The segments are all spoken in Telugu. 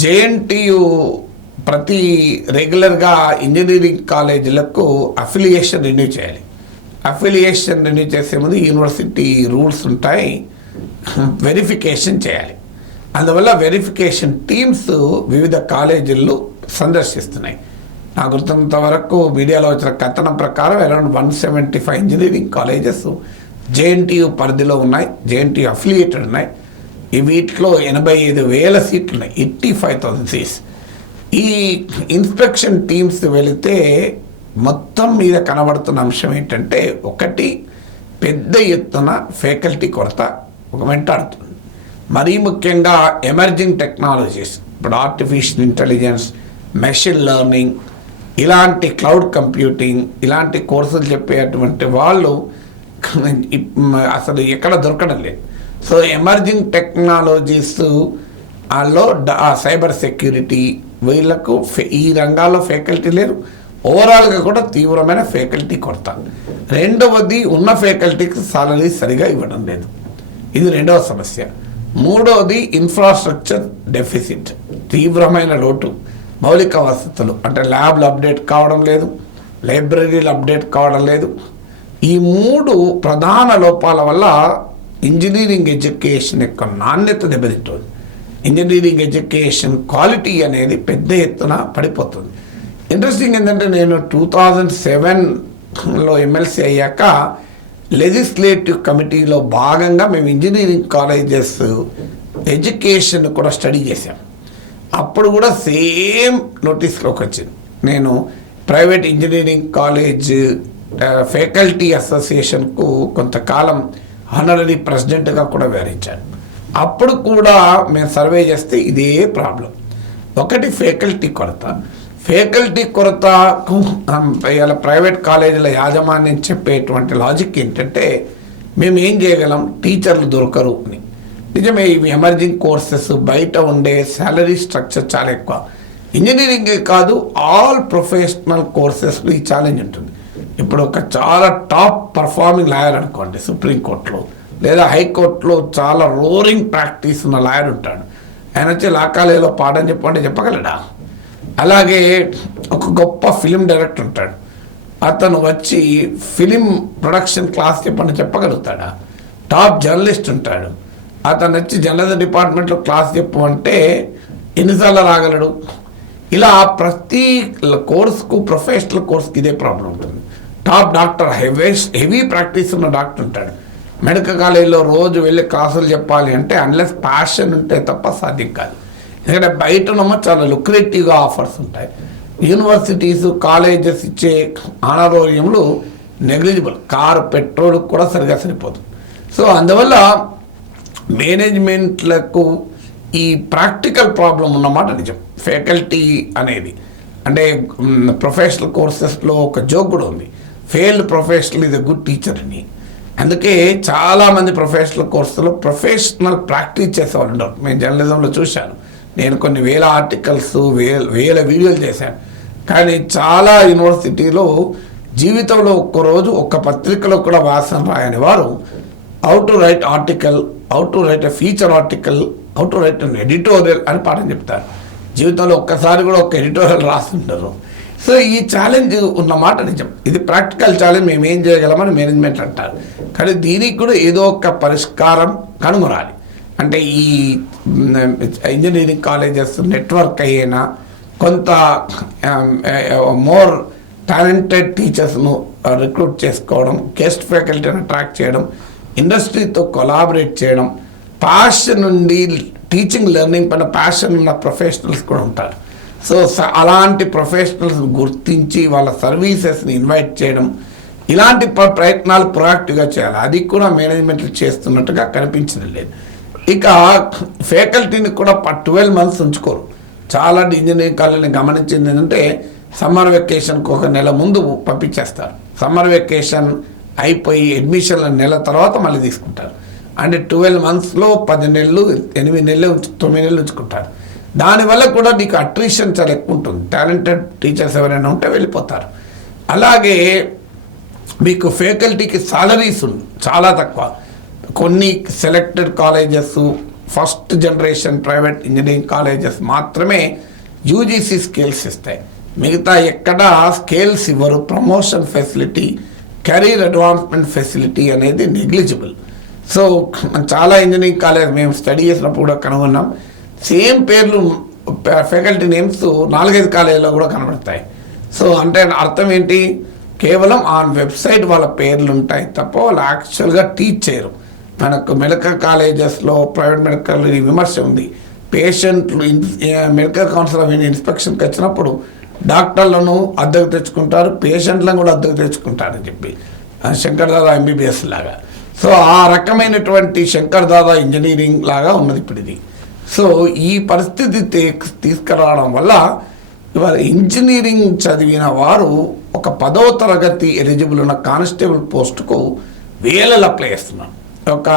జేఎన్టీయు ప్రతి రెగ్యులర్గా ఇంజనీరింగ్ కాలేజీలకు అఫిలియేషన్ రెన్యూ చేయాలి. అఫిలియేషన్ రెన్యూ చేసే ముందు యూనివర్సిటీ రూల్స్ ఉంటాయి. వెరిఫికేషన్ చేయాలి. అందువల్ల వెరిఫికేషన్ టీమ్స్ వివిధ కాలేజీల్లో సందర్శిస్తున్నాయి. నా గుర్తున్నంత వరకు మీడియాలో వచ్చిన కథనం ప్రకారం around one seventy five engineering colleges JNTU పరిధిలో ఉన్నాయి. జేఎన్టీయు అఫిలియేటెడ్ ఉన్నాయి. వీటిలో ఎనభై ఐదు వేల సీట్లు ఉన్నాయి ఎయిటీ ఫైవ్ థౌసండ్ సీట్స్. ఈ ఇన్స్పెక్షన్ టీమ్స్ వెళితే మొత్తం మీద కనబడుతున్న అంశం ఏంటంటే ఒకటి పెద్ద ఎత్తున ఫ్యాకల్టీ కొరత ఒక వెంటాడుతుంది. మరీ ముఖ్యంగా ఎమర్జింగ్ టెక్నాలజీస్ ఇప్పుడు ఆర్టిఫిషియల్ ఇంటెలిజెన్స్ మెషిన్ లెర్నింగ్ ఇలాంటి క్లౌడ్ కంప్యూటింగ్ ఇలాంటి కోర్సులు చెప్పేటువంటి వాళ్ళు అసలు ఎక్కడ దొరకడం లేదు. సో ఎమర్జింగ్ టెక్నాలజీస్లో సైబర్ సెక్యూరిటీ వీళ్ళకు ఈ రంగాల్లో ఫ్యాకల్టీ లేరు. ఓవరాల్గా కూడా తీవ్రమైన ఫ్యాకల్టీ కొరత రెండవది ఉన్న ఫ్యాకల్టీకి సాలరీ సరిగా ఇవ్వడం లేదు. ఇది రెండవ సమస్య. మూడవది ఇన్ఫ్రాస్ట్రక్చర్ డెఫిసిట్ తీవ్రమైన లోటు. మౌలిక వసతులు అంటే ల్యాబ్లు అప్డేట్ కావడం లేదు లైబ్రరీలు అప్డేట్ కావడం లేదు. ఈ మూడు ప్రధాన లోపాల వల్ల ఇంజనీరింగ్ ఎడ్యుకేషన్ యొక్క నాణ్యత దెబ్బతింటుంది. ఇంజనీరింగ్ ఎడ్యుకేషన్ క్వాలిటీ అనేది పెద్ద ఎత్తున పడిపోతుంది. ఇంట్రెస్టింగ్ ఏంటంటే నేను టూ థౌజండ్ సెవెన్లో ఎమ్మెల్సీ అయ్యాక లెజిస్లేటివ్ కమిటీలో భాగంగా మేము ఇంజనీరింగ్ కాలేజెస్ ఎడ్యుకేషన్ కూడా స్టడీ చేశాం. అప్పుడు కూడా సేమ్ నోటీస్లోకి వచ్చింది. నేను ప్రైవేట్ ఇంజనీరింగ్ కాలేజ్ ఫ్యాకల్టీ అసోసియేషన్కు కొంతకాలం హానరీ ప్రెసిడెంట్గా కూడా వ్యవహరించాను అప్పుడు కూడా మేము సర్వే చేస్తే ఇదే ప్రాబ్లం. ఒకటి ఫ్యాకల్టీ కొరత. ఫ్యాకల్టీ కొరత ఇలా ప్రైవేట్ కాలేజీల యాజమాన్యం చెప్పేటువంటి లాజిక్ ఏంటంటే మేము ఏం చేయగలం? టీచర్లు దొరకరు అని. నిజమే ఇవి ఎమర్జింగ్ కోర్సెస్ బయట ఉండే శాలరీ స్ట్రక్చర్ చాలా ఎక్కువ. ఇంజనీరింగ్ కాదు ఆల్ ప్రొఫెషనల్ కోర్సెస్లో ఈ ఛాలెంజ్ ఉంటుంది. ఇప్పుడు ఒక చాలా టాప్ పర్ఫార్మింగ్ లాయర్ అనుకోండి సుప్రీంకోర్టులో లేదా హైకోర్టులో చాలా రోరింగ్ ప్రాక్టీస్ ఉన్న లాయర్ ఉంటాడు. ఆయన వచ్చి లాకాలేలో పాఠం చెప్పండి చెప్పగలడా? అలాగే ఒక గొప్ప ఫిలిం డైరెక్టర్ ఉంటాడు. అతను వచ్చి ఫిలిం ప్రొడక్షన్ క్లాస్ చెప్పండి చెప్పగలుగుతాడా? టాప్ జర్నలిస్ట్ ఉంటాడు. అతను వచ్చి జర్నలిజం డిపార్ట్మెంట్లో క్లాస్ చెప్పు అంటే ఎన్నిసార్లు రాగలడు? ఇలా ప్రతి కోర్సుకు ప్రొఫెషనల్ కోర్స్కి ఇదే ప్రాబ్లం ఉంటుంది. Top doctor heavies heavy practice ఉన్న డాక్టర్ ఉంటాడు. మెడికల్ కాలేజీలో రోజు వెళ్ళి క్లాసులు చెప్పాలి అంటే అన్లెస్ ప్యాషన్ ఉంటే తప్ప సాధ్యం కాదు. ఎందుకంటే బయట ఉన్నమో చాలా లుక్రేటివ్గా ఆఫర్స్ ఉంటాయి. యూనివర్సిటీస్ కాలేజెస్ ఇచ్చే ఆనరోగ్యములు నెగ్లిజిబుల్ కారు పెట్రోల్ కూడా సరిగా సరిపోతుంది సో అందువల్ల మేనేజ్మెంట్లకు ఈ ప్రాక్టికల్ ప్రాబ్లం ఉన్నమాట నిజం. ఫ్యాకల్టీ అనేది. అంటే ప్రొఫెషనల్ కోర్సెస్లో ఒక జోక్ కూడా ఉంది. Failed professional is a good teacher అని. అందుకే చాలామంది ప్రొఫెషనల్ కోర్సులో ప్రొఫెషనల్ ప్రాక్టీస్ చేసేవాళ్ళు ఉండరు. నేను జర్నలిజంలో చూశాను. నేను కొన్ని వేల ఆర్టికల్స్ వేల వేల వీడియోలు చేశాను. కానీ చాలా యూనివర్సిటీలో జీవితంలో ఒక్కరోజు ఒక్క పత్రికలో కూడా వాసన రాయని వారు how to write article how to write a feature article how to write editorial అని పాఠం చెప్తారు. జీవితంలో ఒక్కసారి కూడా ఒక ఎడిటోరియల్ రాస్తుంటారు సో ఈ ఛాలెంజ్ ఉన్న మాట నిజం. ఇది ప్రాక్టికల్ ఛాలెంజ్ మేము ఏం చేయగలమని మేనేజ్మెంట్ అంటారు. కానీ దీనికి కూడా ఏదో ఒక పరిష్కారం కనుగొనాలి అంటే ఈ ఇంజనీరింగ్ కాలేజెస్ నెట్వర్క్ అయినా కొంత మోర్ టాలెంటెడ్ టీచర్స్ను రిక్రూట్ చేసుకోవడం గెస్ట్ ఫ్యాకల్టీని అట్రాక్ట్ చేయడం ఇండస్ట్రీతో కొలాబరేట్ చేయడం ప్యాషన్ నుండి టీచింగ్ లెర్నింగ్ పైన ప్యాషన్ ఉన్న ప్రొఫెషనల్స్ కూడా ఉంటారు. సో స- అలాంటి ప్రొఫెషనల్స్ గుర్తించి వాళ్ళ సర్వీసెస్ని ఇన్వైట్ చేయడం ఇలాంటి ప్రయత్నాలు ప్రొయాక్టివ్గా చేయాలి. అది కూడా మేనేజ్మెంట్లు చేస్తున్నట్టుగా కనిపించడం లేదు. ఇక ఫ్యాకల్టీని కూడా ట్వెల్వ్ మంత్స్ ఉంచుకోరు. చాలా ఇంజనీరింగ్ కాలేజీని గమనించింది ఏంటంటే సమ్మర్ వెకేషన్కి ఒక నెల ముందు పంపించేస్తారు. సమ్మర్ వెకేషన్ అయిపోయి అడ్మిషన్ల నెల తర్వాత మళ్ళీ తీసుకుంటారు. అంటే ట్వెల్వ్ మంత్స్లో పది నెలలు ఎనిమిది నెలలు ఉంచు- తొమ్మిది నెలలు ఉంచుకుంటారు. దానివల్ల కూడా నీకు అట్రిషన్ చాలా ఎక్కువ ఉంటుంది. టాలెంటెడ్ టీచర్స్ ఎవరైనా ఉంటే వెళ్ళిపోతారు. అలాగే మీకు ఫ్యాకల్టీకి సాలరీస్ ఉంది చాలా తక్కువ. కొన్ని selected colleges first generation private engineering colleges మాత్రమే యూజీసీ స్కేల్స్ ఇస్తాయి. మిగతా ఎక్కడ స్కేల్స్ ఇవ్వరు. Promotion facility career advancement facility అనేది నెగ్లిజిబుల్ సో చాలా ఇంజనీరింగ్ కాలేజ్ మేము స్టడీ చేసినప్పుడు కూడా కనుగొన్నాం. సేమ్ పేర్లు ఫ్యాకల్టీ నేమ్స్ నాలుగైదు కాలేజీలో కూడా కనబడతాయి. సో అంటే అర్థం ఏంటి? కేవలం ఆ వెబ్సైట్ వాళ్ళ పేర్లు ఉంటాయి తప్ప వాళ్ళు యాక్చువల్గా టీచ్ చేయరు. మనకు మెడికల్ కాలేజెస్లో ప్రైవేట్ మెడికల్ విమర్శ ఉంది. పేషెంట్లు మెడికల్ కౌన్సిల్ ఆఫ్ ఇండియా ఇన్స్పెక్షన్కి వచ్చినప్పుడు డాక్టర్లను అద్దెకు తెచ్చుకుంటారు పేషెంట్లను కూడా అద్దెకు తెచ్చుకుంటారని చెప్పి. శంకర్ దాదా ఎంబీబీఎస్ లాగా. సో ఆ రకమైనటువంటి శంకర్ దాదా ఇంజనీరింగ్ లాగా ఉన్నది ఇప్పుడు ఇది సో ఈ పరిస్థితి తీసుకురావడం వల్ల ఇవాళ ఇంజనీరింగ్ చదివిన వారు ఒక పదవ తరగతి ఎలిజిబుల్ ఉన్న కానిస్టేబుల్ పోస్టుకు వేలలు అప్లై చేస్తున్నారు ఒక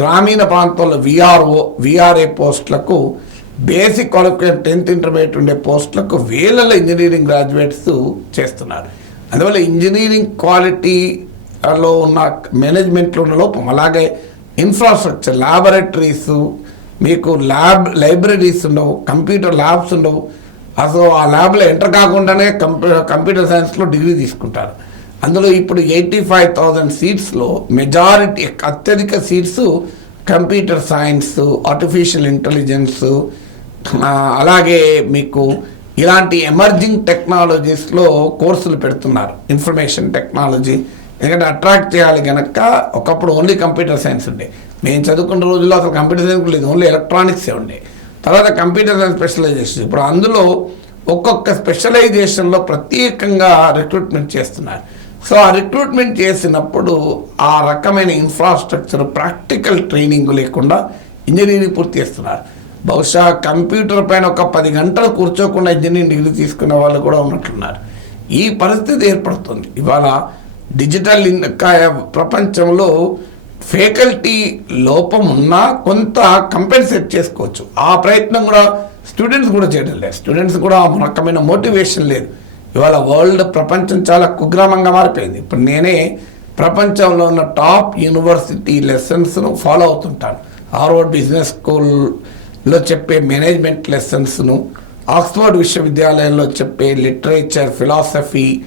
గ్రామీణ ప్రాంతాల్లో విఆర్ఓ విఆర్ఏ పోస్టులకు బేసిక్ క్వాలిఫికేషన్ టెన్త్ ఇంటర్మీడియట్ ఉండే పోస్టులకు వేలల ఇంజనీరింగ్ గ్రాడ్యుయేట్స్ చేస్తున్నారు. అందువల్ల ఇంజనీరింగ్ క్వాలిటీలో ఉన్న మేనేజ్మెంట్లో ఉన్న లోపం అలాగే ఇన్ఫ్రాస్ట్రక్చర్ ల్యాబొరేటరీస్ మీకు ల్యాబ్ లైబ్రరీస్ ఉండవు కంప్యూటర్ ల్యాబ్స్ ఉండవు. అసలు ఆ ల్యాబ్లో ఎంటర్ కాకుండానే కంప్యూటర్ కంప్యూటర్ సైన్స్లో డిగ్రీ తీసుకుంటారు. అందులో ఇప్పుడు ఎయిటీ ఫైవ్ థౌజండ్ సీట్స్లో మెజారిటీ అత్యధిక seats computer science artificial intelligence అలాగే మీకు ఇలాంటి ఎమర్జింగ్ టెక్నాలజీస్లో కోర్సులు పెడుతున్నారు. ఇన్ఫర్మేషన్ టెక్నాలజీ ఎందుకంటే అట్రాక్ట్ చేయాలి కనుక ఒకప్పుడు ఓన్లీ కంప్యూటర్ సైన్స్ ఉండే. మేము చదువుకున్న రోజుల్లో అసలు కంప్యూటర్ సైన్స్ లేదు ఓన్లీ ఎలక్ట్రానిక్సే ఉండే. తర్వాత కంప్యూటర్ సైన్స్ స్పెషలైజేషన్ ఇప్పుడు అందులో ఒక్కొక్క స్పెషలైజేషన్లో ప్రత్యేకంగా రిక్రూట్మెంట్ చేస్తున్నారు. సో ఆ రిక్రూట్మెంట్ చేసినప్పుడు ఆ రకమైన ఇన్ఫ్రాస్ట్రక్చర్ ప్రాక్టికల్ ట్రైనింగ్ లేకుండా ఇంజనీరింగ్ పూర్తి చేస్తున్నారు. బహుశా కంప్యూటర్ పైన ఒక పది గంటలు కూర్చోకుండా ఇంజనీరింగ్ డిగ్రీ తీసుకునే వాళ్ళు కూడా ఉన్నట్లున్నారు. ఈ పరిస్థితి ఏర్పడుతుంది. ఇవాళ డిజిటల్ ఇన్- ప్రపంచంలో ఫ్యాకల్టీ లోపం ఉన్నా కొంత కంపెన్సేట్ చేసుకోవచ్చు. ఆ ప్రయత్నం కూడా స్టూడెంట్స్ కూడా చేయడం లేదు. స్టూడెంట్స్ కూడా ఆ రకమైన మోటివేషన్ లేదు. ఇవాళ వరల్డ్ ప్రపంచం చాలా కుగ్రామంగా మారిపోయింది. ఇప్పుడు నేనే ప్రపంచంలో ఉన్న టాప్ యూనివర్సిటీ లెసన్స్ను ఫాలో అవుతుంటాను. హార్వర్డ్ బిజినెస్ స్కూల్లో చెప్పే మేనేజ్మెంట్ లెసన్స్ను ఆక్స్ఫర్డ్ విశ్వవిద్యాలయంలో చెప్పే లిటరేచర్ ఫిలాసఫీ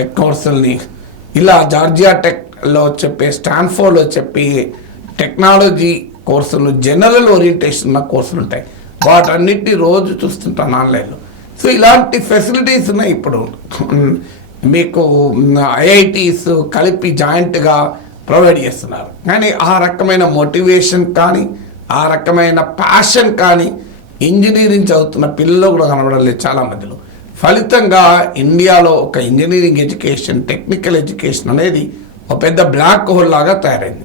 కోర్సుల్ని ఇలా జార్జియా టెక్లో చెప్పే స్టాన్ఫోర్డ్లో చెప్పే టెక్నాలజీ కోర్సులు జనరల్ ఓరియంటేషన్ ఉన్న కోర్సులు ఉంటాయి. వాటన్నిటిని రోజు చూస్తుంటాను ఆన్లైన్లో. సో ఇలాంటి ఫెసిలిటీస్ ఉన్నాయి ఇప్పుడు. మీకు ఐఐటీస్ కలిపి జాయింట్గా ప్రొవైడ్ చేస్తున్నారు. కానీ ఆ రకమైన మోటివేషన్ కానీ ఆ రకమైన ప్యాషన్ కానీ ఇంజనీరింగ్ చదువుతున్న పిల్లలు కూడా కనబడలేదు చాలా మందిలో. ఫలితంగా ఇండియాలో ఒక ఇంజనీరింగ్ ఎడ్యుకేషన్ టెక్నికల్ ఎడ్యుకేషన్ అనేది ఒక పెద్ద బ్లాక్ హోల్ లాగా తయారైంది.